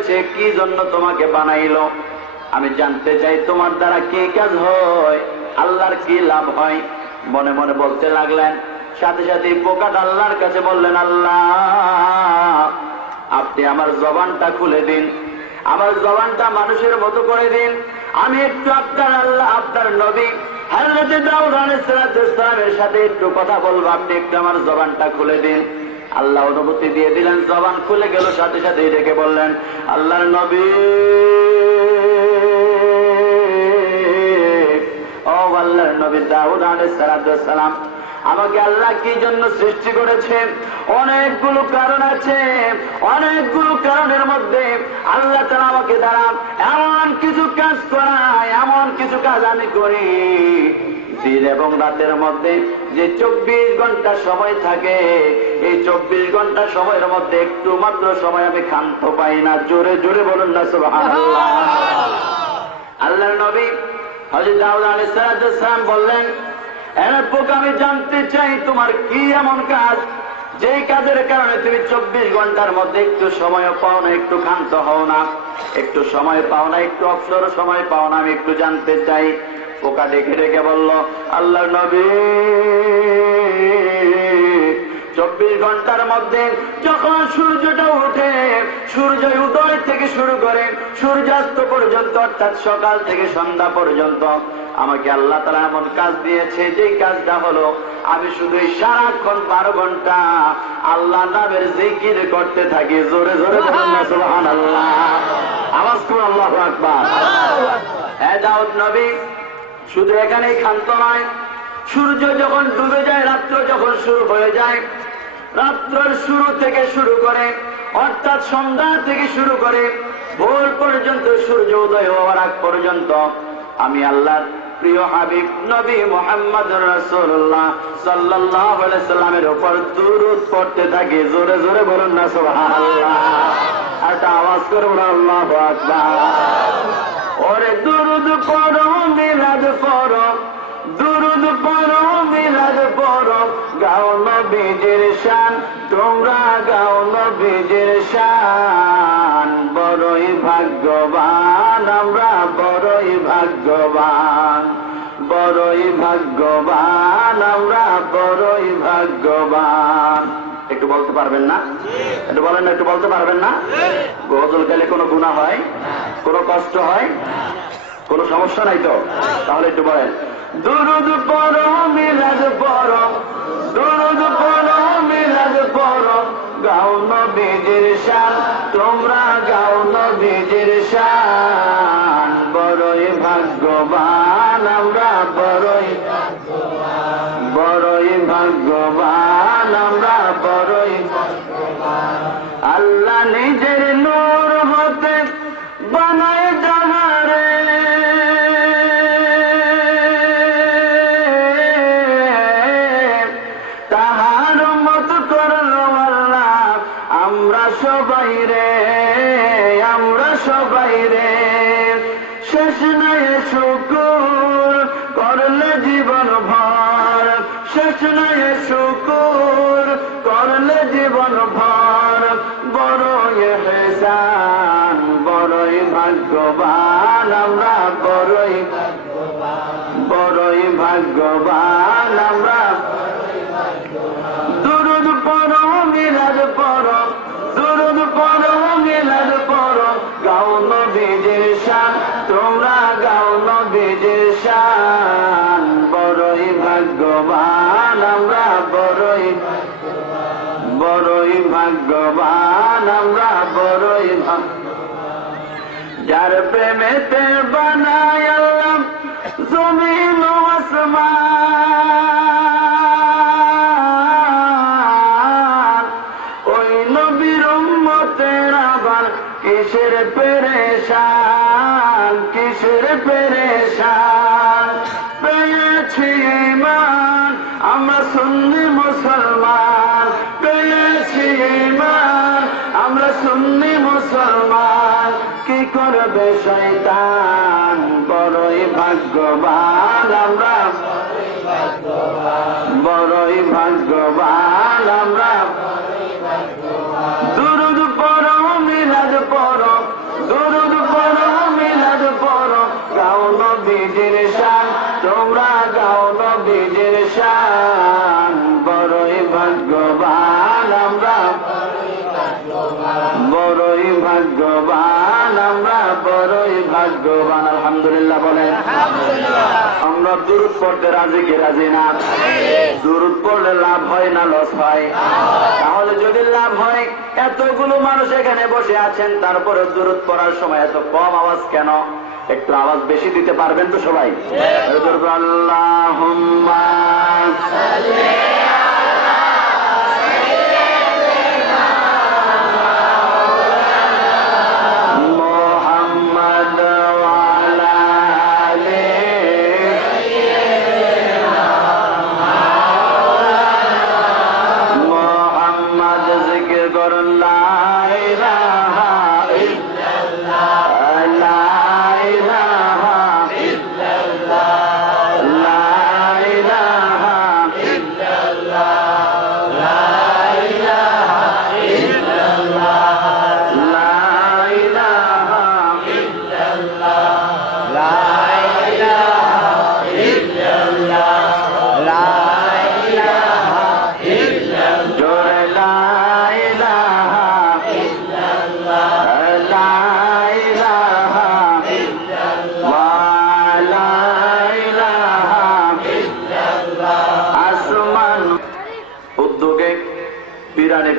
করেছে, কি জন্য তোমাকে বানাইলো? আমি জানতে চাই তোমার দ্বারা কি কাজ হয়, আল্লাহর কি লাভ হয়। মনে মনে বলতে লাগলেন। সাথে সাথে পোকাটা আল্লাহর কাছে বললেন, আল্লাহ আপনি আমার জবানটা খুলে দিন, আমার জবানটা মানুষের মতো করে দিন, আমি একটু আপনার আল্লাহ আপনার নবী হযরত দাউদ আলাইহিস সালামের সাথে একটু কথা বলবো, আপনি একটু আমার জবানটা খুলে দিন। আল্লাহ অনুমতি দিয়ে দিলেন, জবান খুলে গেল। সাথে সাথে ডেকে বললেন, আল্লাহর নবী, ও আল্লাহর নবী দাউদ আলাইহিস সালাম, আমাকে আল্লাহ কি জন্য সৃষ্টি করেছেন? অনেকগুলো কারণ আছে। অনেকগুলো কারণের মধ্যে আল্লাহ তাআলা আমাকে দ্বারা এমন কিছু কাজ করায়, এমন কিছু কাজ আমি করি, দিন এবং রাতের মধ্যে যে 24 ঘন্টা সময় থাকে, এই 24 ঘন্টা সময়ের মধ্যে একটু মাত্র সময় আমি ক্ষান্ত পাই না। জোরে জোরে বলুন না সুবহানাল্লাহ। আল্লাহর নবী হযরত দাউদ আলাইহিস সালাম বললেন, আমি জানতে চাই তোমার কি এমন কাজ, যেই কাজের কারণে তুমি 24 ঘন্টার মধ্যে একটু সময় পাও না, একটু ক্ষান্ত হও না, একটু সময় পাও না, একটু অবসর সময় পাও না, আমি একটু জানতে চাই। পোকা ডেকে ডেকে বলল, আল্লাহর নবী, 24 ঘন্টার মধ্যে যখন সূর্যটা ওঠে, সূর্য উদয় থেকে শুরু করে সূর্যাস্ত পর্যন্ত, অর্থাৎ সকাল থেকে সন্ধ্যা পর্যন্ত আমাকে আল্লাহ তাআলা এমন কাজ দিয়েছে, যে কাজটা হলো আমি শুধু সারাক্ষণ 12 ঘন্টা আল্লাহ নামের জিকির করতে থাকি। জোরে জোরে বলুন না সুবহানাল্লাহ। আওয়াজ করুন আল্লাহু আকবার। হে দাউদ নবী, শুধু এখানেই ক্ষান্ত নয়, সূর্য যখন ডুবে যায়, রাত্র যখন শুরু হয়ে যায়, রাত্রের শুরু থেকে শুরু করে, অর্থাৎ সন্ধ্যা থেকে শুরু করে ভোর পর্যন্ত, সূর্য উদয় হওয়ার আগ পর্যন্ত আমি আল্লাহর প্রিয় হাবিব নবী মুহাম্মদুর রাসূলুল্লাহ সাল্লাল্লাহু আলাইহি সাল্লামের উপর দুরূদ পড়তে থাকি। জোরে জোরে বলুন না সুবহানাল্লাহ। আর আওয়াজ করুন আল্লাহু আকবার। ওরে দুরূদ পড়ো, মিলাদ পড়ো, দুরূদ পড়ো, মিলাদ পড়ো, গাও নবীজির শান, তোমরা গাও নবীজির শান। বড়ই ভাগ্যবান আমরা, বড়ই ভাগ্যবান, বড়ই ভাগ্যবান আমরা, বড়ই ভাগ্যবান। একটু বলতে পারবেন না? একটু বলেন না, একটু বলতে পারবেন না? গজল গাইলে কোনো গুনাহ হয়? কোনো কষ্ট হয়? কোনো সমস্যা নাই তো? তাহলে একটু বলেন, দুরূদ পড়ো, মিলাদ পড়ো, দুরূদ পড়ো, মিলাদ পড়ো, গাও নবীজির শান, তোমরা গাও নবীজির শান। বড়ই ভাগ্যবান আমরা, বড়ই ভাগ্যবান, বড়ই ভাগ্যবান আমরা, বড়ই ভাগ্যবান। আল্লাহ নিজের নূর হতে বানায় জাহারে, তাহার মত করলো আল্লাহ আমরা সবাই রে, আমরা সবাই রে। শেষ নাই শুকুর করলে জীবন ভর, শেষ নাই শুকুর করলে জীবন ভর। বড়ই ইহসান, বড়ই ভাগ্যবান আমরা, বড়ই ভাগ্যবান, বড়ই ভাগ্যবান আমরা। দুরূদ পড়ো, মিলাদ পড়ো, দুরূদ পড়ো, মিলাদ পড়ো, গাও নবীজির শান, তোমরা গাও নবীজির শান। বড়ই ভাগ্যবান আমরা, বড়ই ভাগ্যবান, বড়ই ভাগ্যবান আমরা, বড়ই ভাগ্যবান। যার প্রেমেতে বানায় আল্লাহ জমিন ও আসমান, ওই নবীর উম্মতের আবার কিসের পেরেশান, কিসের পেরেশান। পেয়েছি ঈমান আমরা সুন্নি মুসলমান, পেয়েছি ঈমান আমরা সুন্নি মুসলমান। কি করবে শয়তান, বড়ই ভাগ্যবান আমরা, বড়ই ভাগ্যবান আমরা। দুরূদ পড়ো, মিলাদ পড়ো, ভাগ্যবান, আমরা বড়ই ভাগ্যবান। আলহামদুলিল্লাহ বলেন। আমরা দুরূদ পড়তে রাজি কি রাজি না? দুরূদ পড়লে লাভ হয় না লস হয়? তাহলে যদি লাভ হয়, এতগুলো মানুষ এখানে বসে আছেন, তারপরে দুরূদ পড়ার সময় এত কম আওয়াজ কেন? একটু আওয়াজ বেশি দিতে পারবেন তো সবাই? আল্লাহুম্মা সাল্লি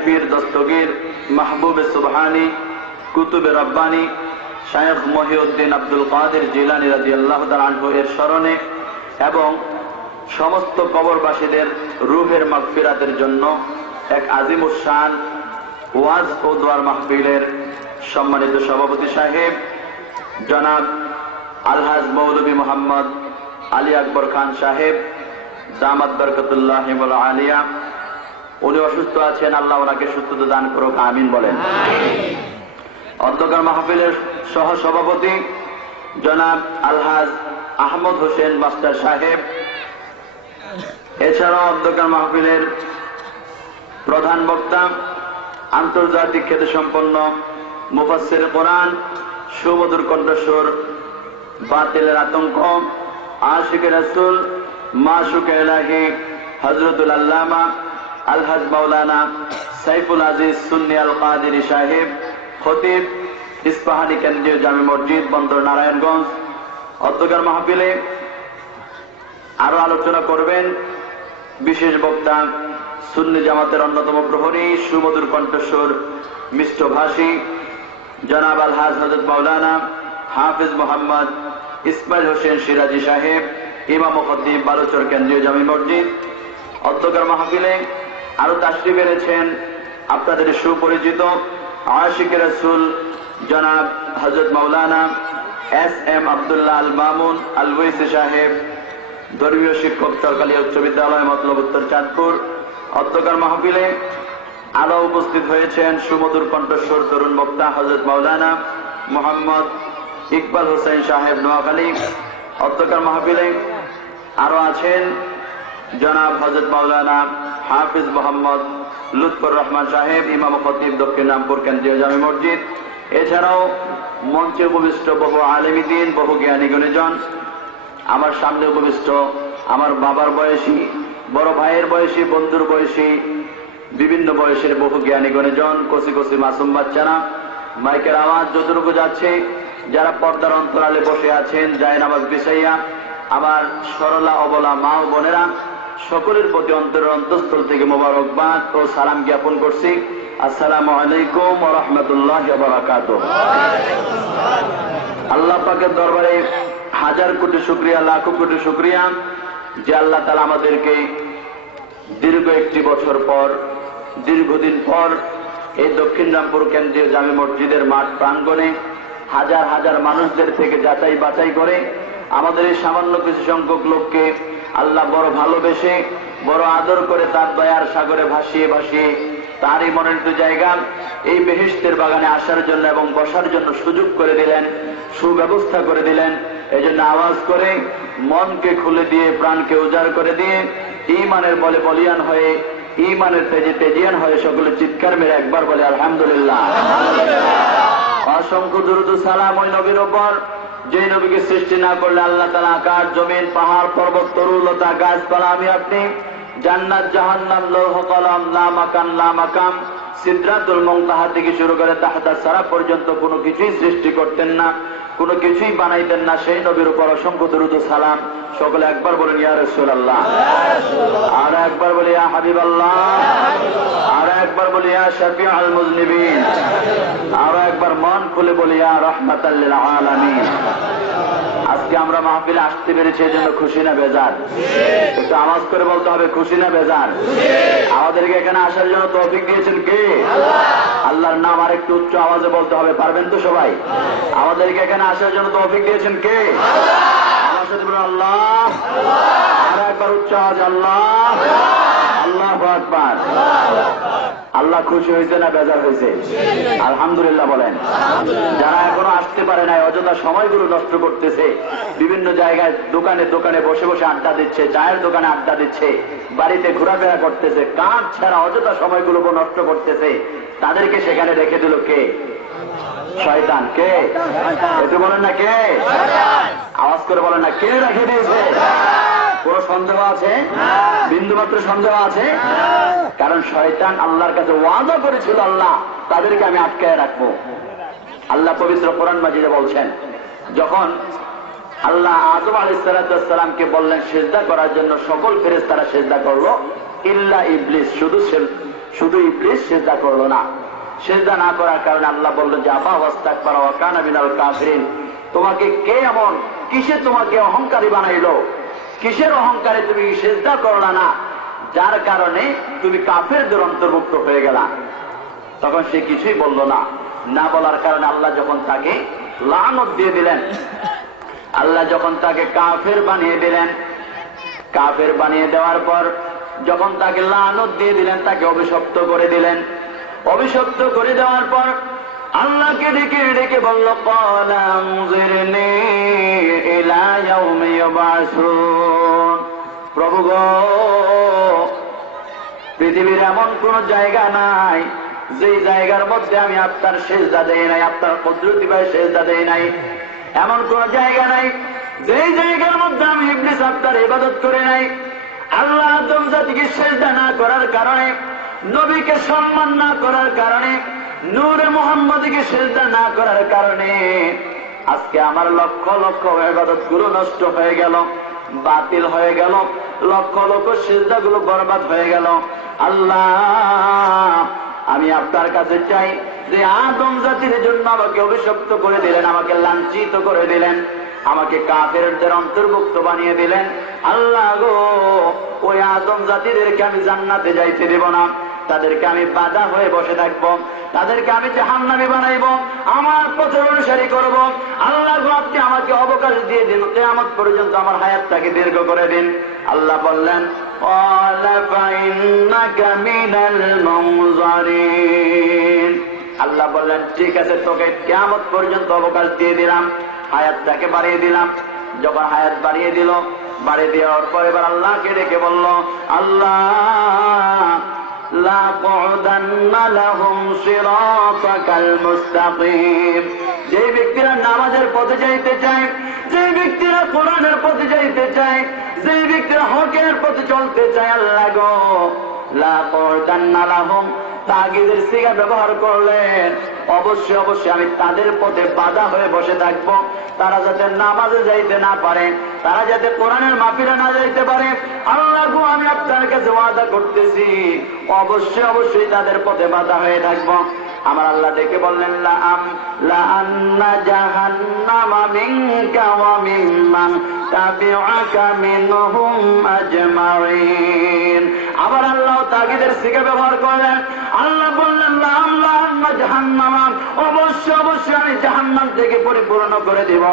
পীর দস্তগীর মাহবুবে সুবহানী কুতুবে রব্বানী শায়খ মহিউদ্দিন আব্দুল কাদের জিলানী রাদিয়াল্লাহু তাআলা আনহু এর স্মরণে এবং সমস্ত কবরবাসীদের রূহের মাগফিরাতের জন্য এক আজিমুস শান ওয়াজ ও দোয়ার মাহফিলের সম্মানিত সভাপতি সাহেব জনাব আলহাজ মৌলভী মোহাম্মদ আলী আকবর খান সাহেব দামাত বরকতুল্লাহ ওয়াল আলিয়া, উনি অসুস্থ আছেন, আল্লাহ ওনাকে সুস্থতা দান করুক, আমিন বলেন। অধ্যক্ষ মাহফিলের সহ সভাপতি জনাব আলহাজ আহমদ হোসেন মাস্টার সাহেব, এছাড়াও অধ্যক্ষ মাহফিলের প্রধান বক্তা আন্তর্জাতিক খ্যাতিসম্পন্ন মুফাসসির কোরআন, সুমধুর কণ্ঠস্বর, বাতিলের আতঙ্ক, আশিকে রাসূল, মাশুকে ইলাহি হযরতুল আল্লামা আলহাজ মাওলানা সাইফুল আজিজ সুন্নি আল কাদেরী সাহেব, খতিব ইস্পাহানী কেন্দ্রীয় জামে মসজিদ বন্দর নারায়ণগঞ্জ। অধ্যক্ষের মাহফিলে আরো আলোচনা করবেন বিশেষ বক্তা সুন্নি জামাতের অন্যতম প্রহরী, সুমধুর কণ্ঠস্বর, মিষ্টভাষী জনাব আলহাজ হযরত মাওলানা হাফিজ মোহাম্মদ ইসমাইল হোসেন সিরাজি সাহেব, ইমাম ও খতিব বালুচর কেন্দ্রীয় জামে মসজিদ। অধ্যক্ষের মাহফিলে আরো তাশরিফ এনেছেন আপনাদের সুপরিচিত আশিকে রাসূল জনাব হযরত মাওলানা এস এম আব্দুল্লাহ আল মামুন আল ওয়াইসি সাহেব, ধর্মীয় শিক্ষক, সরকারি উচ্চ বিদ্যালয় মতলব উত্তর চাঁদপুর। অধ্যক্ষের মাহফিলে আরো উপস্থিত হয়েছেন সুমধুর কণ্ঠস্বর তরুণ বক্তা হযরত মাওলানা মোহাম্মদ ইকবাল হোসেন সাহেব নোয়াখালী। অধ্যক্ষের মাহফিলে আরো আছেন জনাব হযরত মাওলানা হাফিজ মোহাম্মদ লুৎফর রহমান সাহেব, ইমাম ও খতিব দক্ষিণ রামপুর কেন্দ্রীয় জামে মসজিদ। এছাড়াও মঞ্চে উপবিষ্ট বহু আলেমী দ্বীন, বহু জ্ঞানী গুণীজন, আমার সামনে উপবিষ্ট আমার বাবার বয়সী, বড় ভাইয়ের বয়সী, বন্ধুর বয়সী, বিভিন্ন বয়সের বহু জ্ঞানী গুণীজন, কচি কচি মাসুম বাচ্চারা, মাইকের আওয়াজ যতটুকু যাচ্ছে, যারা পর্দার অন্তরালে বসে আছেন জায়নামাজ বিছাইয়া, আমার সরলা অবলা মা ও বোনেরা, সকলের প্রতি অন্তরের অন্তঃস্থল থেকে মোবারকবাদ ও সালাম জ্ঞাপন করছি। আসসালামু আলাইকুম ওয়া রাহমাতুল্লাহি ওয়া বারাকাতুহু। আল্লাহ পাকের দরবারে হাজার কোটি শুকরিয়া, লাখো কোটি শুকরিয়া যে আল্লাহ তাআলা আমাদেরকে দীর্ঘ একটি বছর পর, দীর্ঘদিন পর এই দক্ষিণ রামপুর কেন্দ্রীয় জামে মসজিদের মাঠ প্রাঙ্গণে হাজার হাজার মানুষদের থেকে যাচাই বাছাই করে আমাদের এই সামান্য কিছু সংখ্যক লোককে আল্লাহ বড় ভালোবেসে, বড় আদর করে তার দয়ার সাগরে ভাসিয়ে ভাসিয়ে তারই মনোনীত জায়গা এই বেহেশতের বাগানে আসার জন্য এবং বসার জন্য সুযোগ করে দিলেন, সুব্যবস্থা করে দিলেন। এই জন্য আওয়াজ করে, মনকে খুলে দিয়ে, প্রাণকে উজাড় করে দিয়ে, ঈমানের বলে বলিয়ান হয়ে, ঈমানের তেজে তেজিয়ান হয়ে সকলে চিৎকার মেরে একবার বলে আলহামদুলিল্লাহ। অসংখ্য দুরূদ ও সালাম ওই নবীর উপর যে নবীকে সৃষ্টি না করলে আল্লাহ তাআলা আকাশ, জমিন, পাহাড়, পর্বত, তরুলতা, গাছপালা, আমি আপনি, জান্নাত, জাহান্নাম, লৌহ কলম, লা মাকান, লা মাকাম, সিদরাতুল মুনতাহা থেকে শুরু করে তাহতা সারা পর্যন্ত কোনো কিছুই সৃষ্টি করতেন না, কোনো কিছুই বানাইতেন না। সেই নবীর উপর অসংখ্য দরুদ ও সালাম। সকলে একবার বলেন ইয়া রাসূলুল্লাহ, আর একবার বলি ইয়া হাবিবাল্লাহ, আর একবার বলি ইয়া শাফিউল মুজনিবিন, আর একবার মন খুলে বলি ইয়া রাহমাতাল লিল আলামিন। আজকে আমরা মাহফিলে আসতে পেরেছি এজন্য খুশি না বেজার? একটু আওয়াজ করে বলতে হবে খুশি না বেজার? আমাদেরকে এখানে আসার জন্য তৌফিক দিয়েছেন কে? আল্লাহর নাম আর একটু উচ্চ আওয়াজে বলতে হবে, পারবেন তো সবাই? আমাদেরকে এখানে আসার জন্য তৌফিক দিয়েছেন কে? আমার সাথে বলুন আল্লাহ, আর একবার উচ্চ আওয়াজ আল্লাহ, আল্লাহু আকবার। আল্লাহ খুশি হয়েছে না বেজার হয়েছে? আলহামদুলিল্লাহ বলেন। যারা এখনো আসতে পারে নাই, অযথা সময়গুলো নষ্ট করতেছে, বিভিন্ন জায়গায় দোকানে দোকানে বসে বসে আড্ডা দিচ্ছে, চায়ের দোকানে আড্ডা দিচ্ছে, বাড়িতে ঘোরাফেরা করতেছে, কাজ ছাড়া অযথা সময়গুলো নষ্ট করতেছে, তাদেরকে সেখানে রেখে দিল কে? শয়তান। কে? একটু বলেন না কে? আওয়াজ করে বলেন না কে রেখে দিয়েছে? কোন সন্দেহ আছে? বিন্দুমাত্র সন্দেহ আছে? কারণ শয়তান আল্লাহর কাছে ওয়াদা করেছিল, আল্লাহ তাদেরকে আমি আটকায় রাখবো। আল্লাহ পবিত্র কোরআন মাজিদে বলছেন, যখন আল্লাহ আদম আলাইহিস সালামকে বললেন সিজদা করার জন্য, সকল ফেরেশতারা সিজদা করলো, ইল্লা ইবলিস, শুধু ইবলিস সিজদা করলো না। সিজদা না করার কারণে আল্লাহ বলল যে আবা ওয়াস্তাকবারা ওয়া কানা মিনাল কাফিরিন, তোমাকে কে এমন কিসে তোমাকে অহংকারী বানাইলো? কিসের অহংকারে তুমি সিজদা করলা না, যার কারণে তুমি কাফেরদের অন্তর্ভুক্ত হয়ে গেলা? তখন সে কিছুই বলল না। না বলার কারণে আল্লাহ যখন তাকে লানত দিয়ে দিলেন, আল্লাহ যখন তাকে কাফের বানিয়ে দিলেন, কাফের বানিয়ে দেওয়ার পর যখন তাকে লানত দিয়ে দিলেন, তাকে অভিশপ্ত করে দিলেন। অভিশপ্ত করে দেওয়ার পর আল্লাহকে ডেকে ডেকে বলল, ক্বালা আনজিরনি ইলা ইয়াউমি ইউবআসুন, প্রভু গো, পৃথিবীর এমন কোন জায়গা নাই যেই জায়গার মধ্যে আমি আপনার সিজদা দেই নাই, আপনার কুদরতি ভাবে সিজদা দেই নাই। এমন কোন জায়গা নাই যেই জায়গার মধ্যে আমি ইবলিস আপনার ইবাদত করে নাই। আল্লাহ আদম জাতিকে সিজদা না করার কারণে, নবীকে সম্মান না করার কারণে, নূরে মুহাম্মদকে সিজদা না করার কারণে আজকে আমার লক্ষ লক্ষ ইবাদত গুলো নষ্ট হয়ে গেল, বাতিল হয়ে গেল, লক্ষ লক্ষ সিজদা গুলো বরবাদ হয়ে গেল। আল্লাহ, আমি আপনার কাছে চাই যে আদম জাতির জন্য আমাকে অভিশপ্ত করে দিলেন, আমাকে লাঞ্ছিত করে দিলেন, আমাকে কাফেরদের অন্তর্ভুক্ত বানিয়ে দিলেন। আল্লাহ গো, ওই আদম জাতিদেরকে আমি জান্নাতে যাইতে দেব না, তাদেরকে আমি বাধা হয়ে বসে থাকবো, তাদেরকে আমি জাহান্নামী বানাইবো, আমার পথের অনুসারী করব। আল্লাহ গো, আপনি আমাকে অবকাশ দিয়ে দিন, কিয়ামত পর্যন্ত আমার হায়াতটাকে দীর্ঘ করে দিন। আল্লাহ বললেন, ক্বালা ফাইন্নাকা মিনাল মুনজারিন, আল্লাহ বললেন ঠিক আছে, তোকে কিয়ামত পর্যন্ত অবকাশ দিয়ে দিলাম, হায়াতটাকে বাড়িয়ে দিলাম। যখন হায়াত বাড়িয়ে দিল, বাড়িয়ে দেওয়ার পর এবার আল্লাহকে ডেকে বলল, আল্লাহ লাকুদান্না লাহুম সিরাতাকাল মুস্তাকিম, যে ব্যক্তিরা নামাজের পথে যাইতে চায়, যে ব্যক্তিরা কোরআনের পথে যাইতে চায়, যে ব্যক্তিরা হকের পথে চলতে চায়, আল্লাহ গো, লাকুদান্না লাহুম, তাগিদের সিগা ব্যবহার করলেন, অবশ্যই অবশ্যই আমি তাদের পথে বাধা হয়ে বসে থাকবো। তারা যাতে নামাজে যাইতে না পারে, তারা যাতে কোরআনের মাহফিলে না যাইতে পারে, আল্লাহ গো, আমি আপনার কাছে ওয়াদা করতেছি অবশ্যই অবশ্যই তাদের পথে বাধা হয়ে থাকবো। আমার আল্লাহ দেখে বললেন, লাআন্না জাহান্নামা মিনকা ওয়া মিম্মান তাবিআকা মিনহুম আজমাইন। আবার আল্লাহ তাগিদের সিগা ব্যবহার করলেন। আল্লাহ বললেন, লাআন্না জাহান্নামা, অবশ্যই অবশ্যই আমি জাহান্নাম থেকে পরিপূর্ণ করে দিব,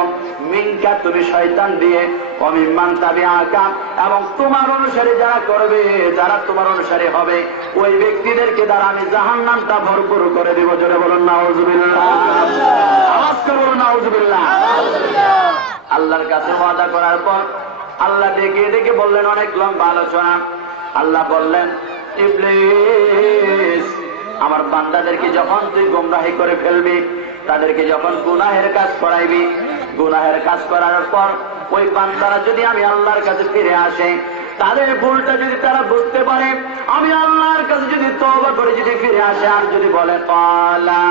মিনকা তুমি শয়তান দিয়ে, ওয়া মিম্মান তাবিআকা, এবং তোমার অনুসারী যারা করবে, যারা তোমার অনুসারী হবে, ওই ব্যক্তিদেরকে দ্বারা আমি জাহান্নামটা ভরপুর করে দিব। জোরে বলুন নাউযুবিল্লাহ, আওয়াজ করে বলুন নাউযুবিল্লাহ। আল্লাহর কাছে ওয়াদা করার পর আল্লাহ ডেকে ডেকে বললেন, অনেক লম্বা আলোচনা। আল্লাহ বললেন, ইবলিস, আমার বান্দাদেরকে যখন তুই গোমরাহি করে ফেলবি, তাদেরকে যখন গুনাহের কাজ করাইবি, গুনাহের কাজ করার পর ওই বান্দারা যদি আমি আল্লাহর কাছে ফিরে আসে, তাদের ভুলটা যদি তারা বুঝতে পারে, আমি আল্লাহর কাছে যদি তওবা করে যদি ফিরে আসে আর যদি বলে ক্বালা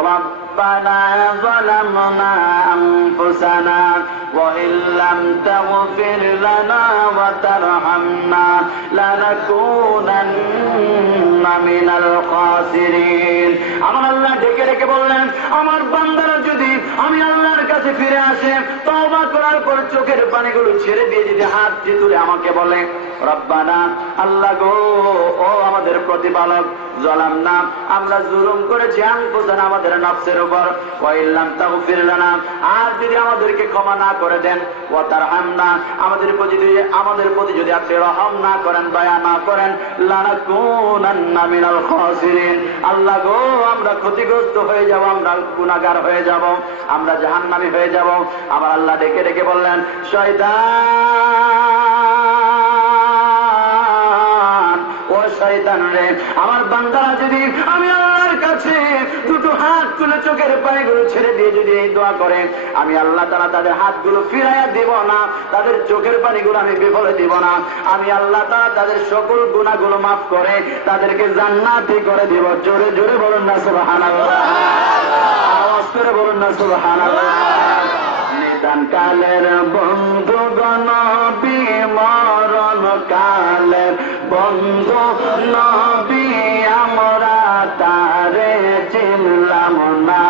ربنا ظلمنا أنفسنا وإن لم تغفر لنا وترحمنا لنكونن من الخاسرين আমার আল্লাহ ডেকে ডেকে বললেন আমার বান্দারা যদি আমি আল্লাহর কাছে ফিরে আসে তওবা করার পর চোখের পানিগুলো ছেড়ে দিয়ে যদি হাত তুলে আমাকে বলে রব্বানা আল্লাহ গো ও আমাদের প্রতিপালক জালামনা আমরা জুলুম করেছি আনফুসানা আমাদের নফসের উপর ওয়া ইল্লাম তাগফির লানা আর যদি আমাদেরকে ক্ষমা না করে দেন ওয়া তারহামনা আমাদের প্রতি যদি আপনি রহম না করেন দয়া না করেন লানাকুনান্না মিনাল খাসিরিন আল্লাহ গো আমরা ক্ষতিগ্রস্ত হয়ে যাব আমরা গুনাহগার হয়ে যাব আমরা জাহান্নামী হয়ে যাব আমার আল্লাহ ডেকে ডেকে বললেন শয়তান ও শয়তান রে আমার বান্দারা যদি আমি আল্লাহর কাছে দুটো হাত তুলে চোখের পানিগুলো ছেড়ে দিয়ে যদি এই দোয়া করে আমি আল্লাহ তাআলা তাদের হাতগুলো ফিরাইয়া দেব না তাদের চোখের পানিগুলো আমি বিফলে দিব না আমি আল্লাহ তাআলা তাদের সকল গুনাহগুলো মাফ করে তাদেরকে জান্নাতি করে দিব জোরে জোরে বলুন না সুবহানাল্লাহ আওয়াজ করে বলুন না সুবহানাল্লাহ নিদান কালের বন্ধু নবী মরণ কালের বন্ধু নবী আমরা তারে চিনলাম না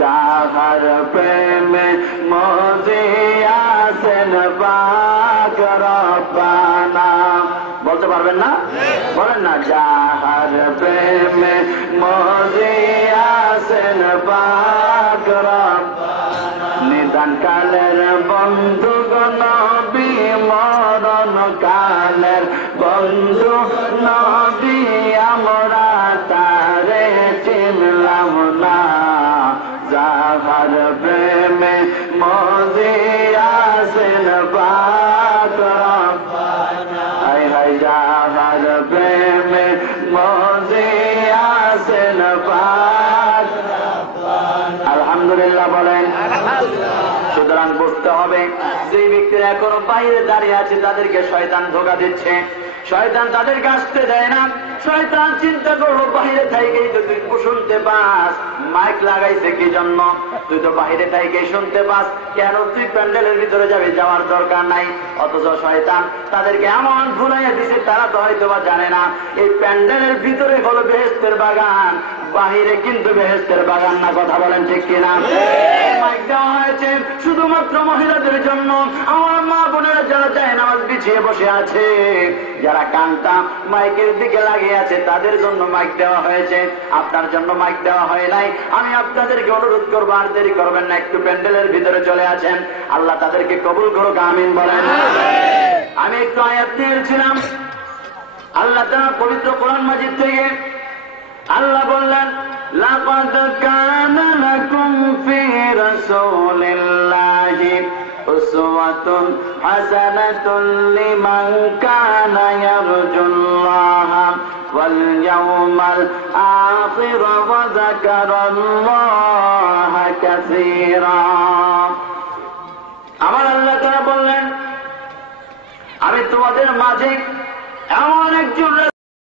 যাহার প্রেমে মজিয়াছেন পাক রব্বানা বলতে পারবেন না বলেন না যাহার প্রেমে মজিয়াছেন পাক রব্বানা নিদান কালের বন্ধু নবী মরণ কালের বন্ধু নবী আমরা তারে চিনলাম না যাহার প্রেমে মজিয়াছেন পাক রব্বানা হায় হায় যাহার প্রেমে মজিয়াছেন পাক রব্বানা আলহামদুলিল্লাহ বলেন সুতরাং বুঝতে হবে যে ব্যক্তিরা এখনো বাইরে দাঁড়িয়ে আছে তাদেরকে শয়তান ধোঁকা দিচ্ছে শয়তান তাদেরকে আসতে দেয় না শয়তান চিন্তা করলো বাইরে থাইকেই তো তুই শুনতে পাস মাইক লাগাইছে কি জন্য তুই তো বাইরে থাইকেই শুনতে পাস কেন তুই প্যান্ডেলের ভিতরে যাবে যাওয়ার দরকার নাই অথচ শয়তান তাদেরকে এমন ভুলাইয়া দিছে তারা তো হয়তো বা জানে না এই প্যান্ডেলের ভিতরে হলো বেহেশতের বাগান বাহিরে কিন্তু বেহেশতের বাগান না কথা বলেন ঠিক কিনা মাইক দেওয়া হয়েছে শুধুমাত্র মহিলাদের জন্য আমার মা বোনেরা যারা যায় নামাজ বিছিয়ে বসে আছে যারা কানটা মাইকের দিকে লাগিয়ে আছে তাদের জন্য মাইক দেওয়া হয়েছে আপনার জন্য মাইক দেওয়া হয় নাই আমি আপনাদেরকে অনুরোধ করবো আর দেরি করবেন না একটু প্যান্ডেলের ভিতরে চলে আসেন আল্লাহ তাদেরকে কবুল করুক আমিন বলেন আমি একটু আয়াত নিয়েছিলাম আল্লাহ তাআলা পবিত্র কোরআন মাজিদ থেকে আল্লাহ বললেন লাকাদ কানা লাকুম ফি রাসূলিল্লাহি উসওয়াতুন হাসানাতুন লিমান কানা ইয়ারজুল্লাহা ওয়াল ইয়াওমাল আখির ওয়া যাকারাল্লাহা কাসীরা আমার আল্লাহ তাআলা বললেন আমি তোমাদের মাঝে এমন একজন